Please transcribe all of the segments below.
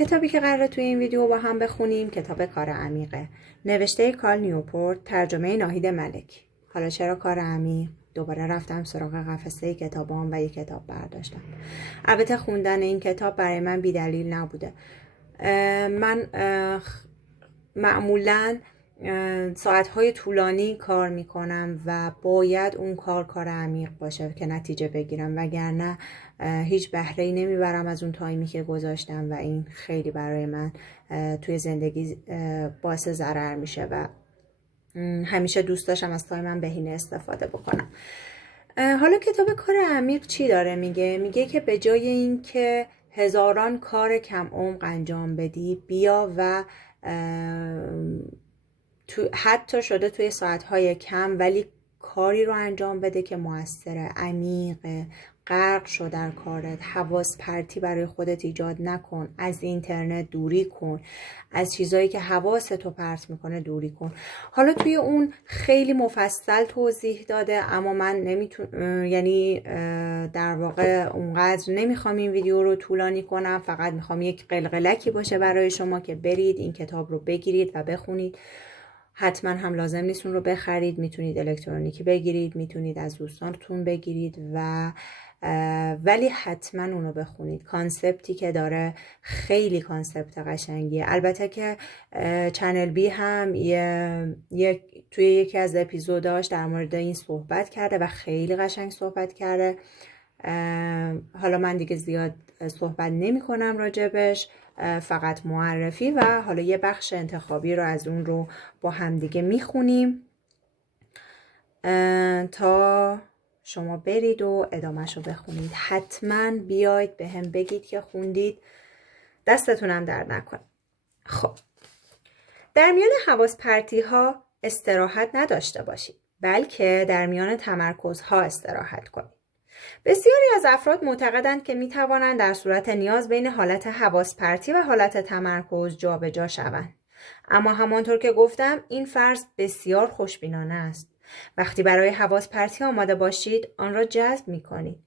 کتابی که قراره توی این ویدیو با هم بخونیم کتاب کار عمیقه. نوشته کارل نیوپورت، ترجمه ناهید ملکی. حالا چرا کار عمیق؟ دوباره رفتم سراغ قفسه کتابام و یک کتاب برداشتم. البته خوندن این کتاب برای من بی‌دلیل نبوده. من معمولاً ساعتهای طولانی کار میکنم و باید اون کار عمیق باشه که نتیجه بگیرم، وگرنه هیچ بهره‌ای نمیبرم از اون تایمی که گذاشتم و این خیلی برای من توی زندگی باعث ضرر میشه و همیشه دوست داشتم از تایمم بهینه استفاده بکنم. حالا کتاب کار عمیق چی داره میگه؟ میگه که به جای این که هزاران کار کم عمق انجام بدی، بیا و حتی شده توی ساعتهای کم ولی کاری رو انجام بده که موثره، عمیقه، غرق شو در کارت، حواس پرتی برای خودت ایجاد نکن، از اینترنت دوری کن، از چیزایی که حواستو پرت میکنه دوری کن. حالا توی اون خیلی مفصل توضیح داده، اما من یعنی در واقع اونقدر نمیخوام این ویدیو رو طولانی کنم، فقط میخوام یک قلقلکی باشه برای شما که برید این کتاب رو بگیرید و بخونید. حتما هم لازم نیست اون رو بخرید، میتونید الکترونیکی بگیرید، میتونید از دوستانتون بگیرید ولی حتما اون رو بخونید. کانسپتی که داره خیلی کانسپت قشنگیه. البته که چنل بی هم توی یکی از اپیزوداش در مورد این صحبت کرده و خیلی قشنگ صحبت کرده. حالا من دیگه زیاد صحبت نمی کنم راجبش، فقط معرفی و حالا یه بخش انتخابی رو از اون رو با هم دیگه میخونیم تا شما برید و ادامهش رو بخونید. حتما بیاید به هم بگید که خوندید، دستتونم درد نکنه. خب، در میان حواس پرتی ها استراحت نداشته باشید، بلکه در میان تمرکز ها استراحت کنید. بسیاری از افراد معتقدند که می توانند در صورت نیاز بین حالت حواس پرتی و حالت تمرکز جابجا شوند. اما همانطور که گفتم این فرض بسیار خوشبینانه است. وقتی برای حواس پرتی آماده باشید آن را جذب می کنید.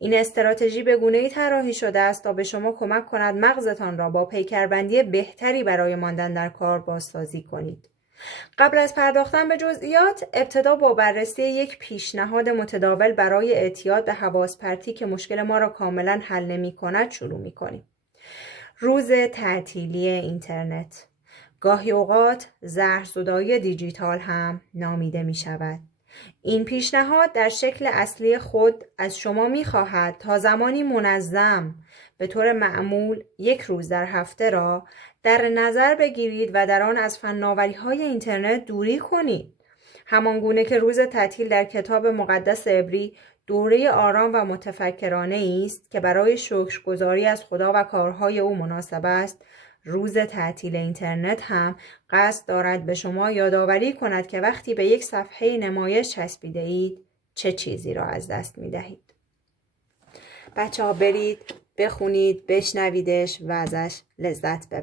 این استراتژی به گونه‌ای طراحی شده است تا به شما کمک کند مغزتان را با پیکربندی بهتری برای ماندن در کار بازسازی کنید. قبل از پرداختن به جزئیات، ابتدا با بررسی یک پیشنهاد متداول برای اعتیاد به حواس پرتی که مشکل ما را کاملا حل نمی‌کند شروع می‌کنیم. روز تعطیلی اینترنت، گاهی اوقات زهرزدایی دیجیتال هم نامیده می‌شود. این پیشنهاد در شکل اصلی خود از شما می‌خواهد تا زمانی منظم به طور معمول یک روز در هفته را در نظر بگیرید و در آن از فناوری‌های اینترنت دوری کنید. همانگونه که روز تعطیل در کتاب مقدس عبری دوره آرام و متفکرانه است که برای شکرگزاری از خدا و کارهای او مناسب است، روز تعطیل اینترنت هم قصد دارد به شما یادآوری کند که وقتی به یک صفحه نمایش چسبیده اید چه چیزی را از دست می دهید. بچه ها برید بخونید، بشنویدش و ازش لذت ببرید.